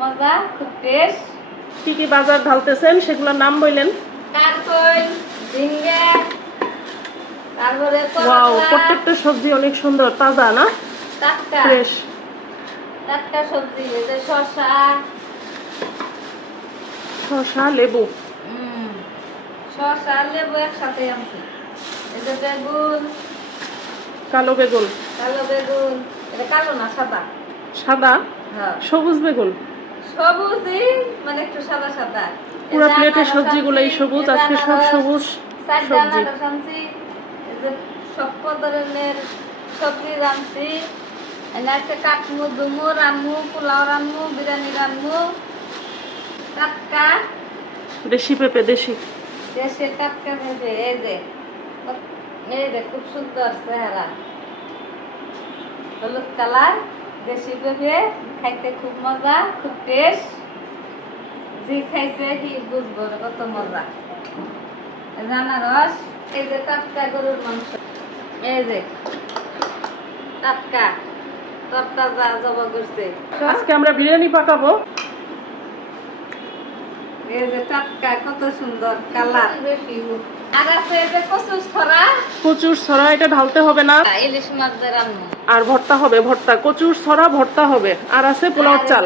মজা, খুব টেস্ট। কি কি বাজার ঢালতেছেন সেগুলোর নাম বললেন? কারকল, ঝিঙ্গা, তারপরে ওয়াও, করলা, প্রত্যেকটা সবজি অনেক সুন্দর, তাজা না? টাটকা ফ্রেশ। টাটকা সবজি, এই যে শসা, শসা, লেবু। শসা লেবু একসাথে আনছি। এই যে বেগুন, কালো বেগুন। কালো বেগুন, এটা কালো না সাদা। সাদা? হ্যাঁ, সবুজ বেগুন। সবুজই, মানে একটু সাদা সাদা। পুরা প্লেটের সবজিগুলাই সবুজ, আজকে সব সবুজ সবজি। এই যে সব ধরনের সবজি রাঁধছি। একটা কাটমু, দুমু, রানমু, পোলাও রানমু, বিরিয়ানি রানমু। টাটকা দেশি পেঁপে, দেশি। দেশের টাটকা ভেবে, এই যে খুব সুন্দর চেহারা, হলুদ কালার, দেশি পেঁপে, খাইতে খুব মজা, খুব টেস্ট। যে খাইছে কি বুঝবো কত মজা। আনারস, এই যে টাটকা গরুর মাংস, এই যে টাটকা তরতাজা জবা করছে। আজকে আমরা বিরিয়ানি পাকাবো। এই যে টাটকা, কত সুন্দর কালার। আর আছে এই যে কচুর ছড়া, কচুর ছড়া, এটা ঢালতে হবে না। ইলিশ মাছ দিয়ে রান্না। আর ভর্তা হবে, ভর্তা, কচুর ছড়া ভর্তা হবে। আর আছে পোলাও চাল।